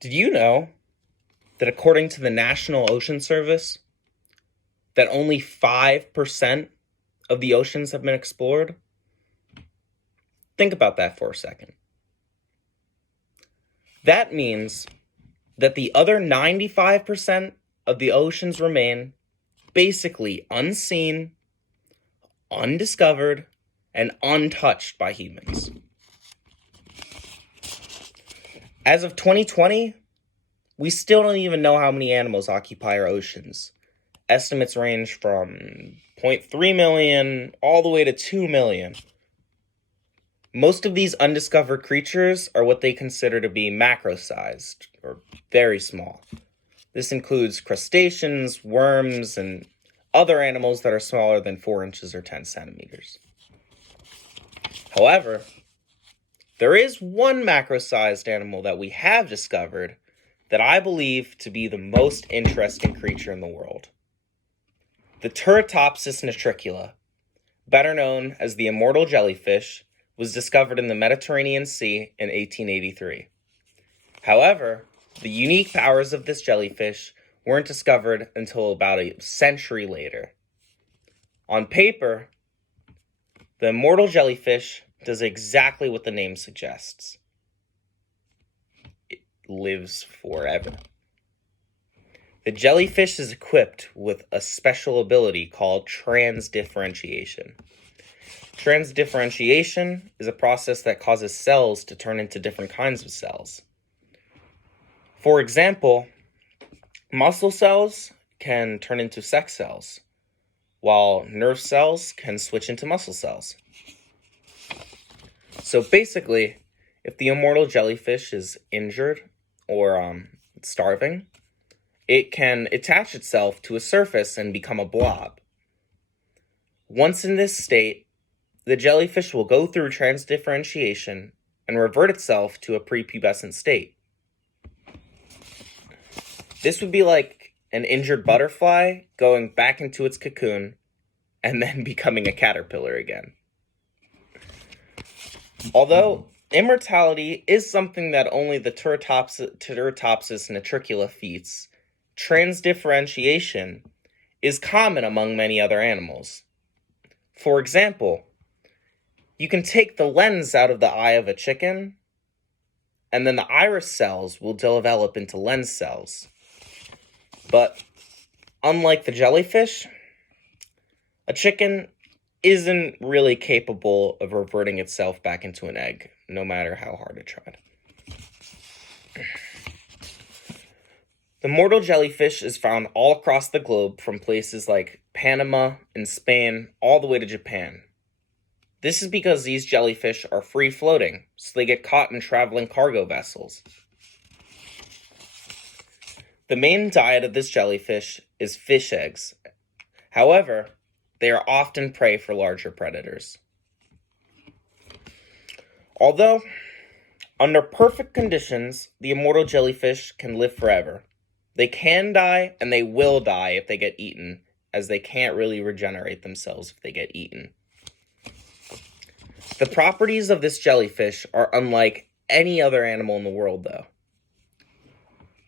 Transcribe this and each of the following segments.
Did you know that according to the National Ocean Service, that only 5% of the oceans have been explored? Think about that for a second. That means that the other 95% of the oceans remain basically unseen, undiscovered, and untouched by humans. As of 2020, we still don't even know how many animals occupy our oceans. Estimates range from 0.3 million all the way to 2 million. Most of these undiscovered creatures are what they consider to be macro-sized, or very small. This includes crustaceans, worms, and other animals that are smaller than 4 inches or 10 centimeters. However, there is one macro-sized animal that we have discovered that I believe to be the most interesting creature in the world. The Turritopsis nitricula, better known as the immortal jellyfish, was discovered in the Mediterranean Sea in 1883. However, the unique powers of this jellyfish weren't discovered until about a century later. On paper, the immortal jellyfish does exactly what the name suggests. It lives forever. The jellyfish is equipped with a special ability called transdifferentiation. Transdifferentiation is a process that causes cells to turn into different kinds of cells. For example, muscle cells can turn into sex cells, while nerve cells can switch into muscle cells. So basically, if the immortal jellyfish is injured or starving, it can attach itself to a surface and become a blob. Once in this state, the jellyfish will go through transdifferentiation and revert itself to a prepubescent state. This would be like an injured butterfly going back into its cocoon and then becoming a caterpillar again. Although immortality is something that only the Turritopsis nitricula feats, transdifferentiation is common among many other animals. For example, you can take the lens out of the eye of a chicken, and then the iris cells will develop into lens cells. But unlike the jellyfish, a chicken isn't really capable of reverting itself back into an egg, no matter how hard it tried. The mortal jellyfish is found all across the globe, from places like Panama and Spain all the way to Japan. This is because these jellyfish are free-floating, so they get caught in traveling cargo vessels. The main diet of this jellyfish is fish eggs. However, they are often prey for larger predators. Although, under perfect conditions, the immortal jellyfish can live forever. They can die, and they will die if they get eaten, as they can't really regenerate themselves if they get eaten. The properties of this jellyfish are unlike any other animal in the world, though.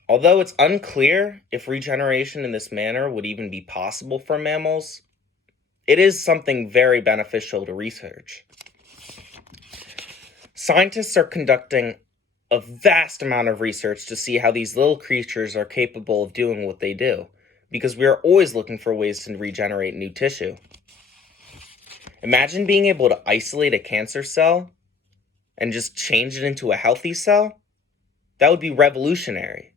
Although it's unclear if regeneration in this manner would even be possible for mammals, it is something very beneficial to research. Scientists are conducting a vast amount of research to see how these little creatures are capable of doing what they do, because we are always looking for ways to regenerate new tissue. Imagine being able to isolate a cancer cell and just change it into a healthy cell. That would be revolutionary.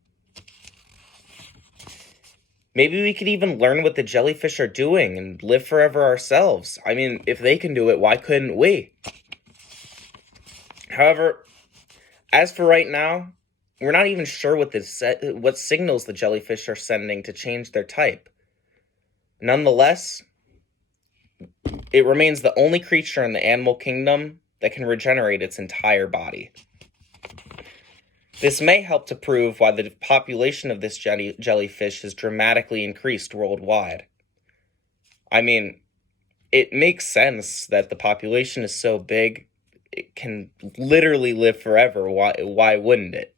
Maybe we could even learn what the jellyfish are doing and live forever ourselves. I mean, if they can do it, why couldn't we? However, as for right now, we're not even sure what signals the jellyfish are sending to change their type. Nonetheless, it remains the only creature in the animal kingdom that can regenerate its entire body. This may help to prove why the population of this jellyfish has dramatically increased worldwide. I mean, it makes sense that the population is so big, it can literally live forever. Why wouldn't it?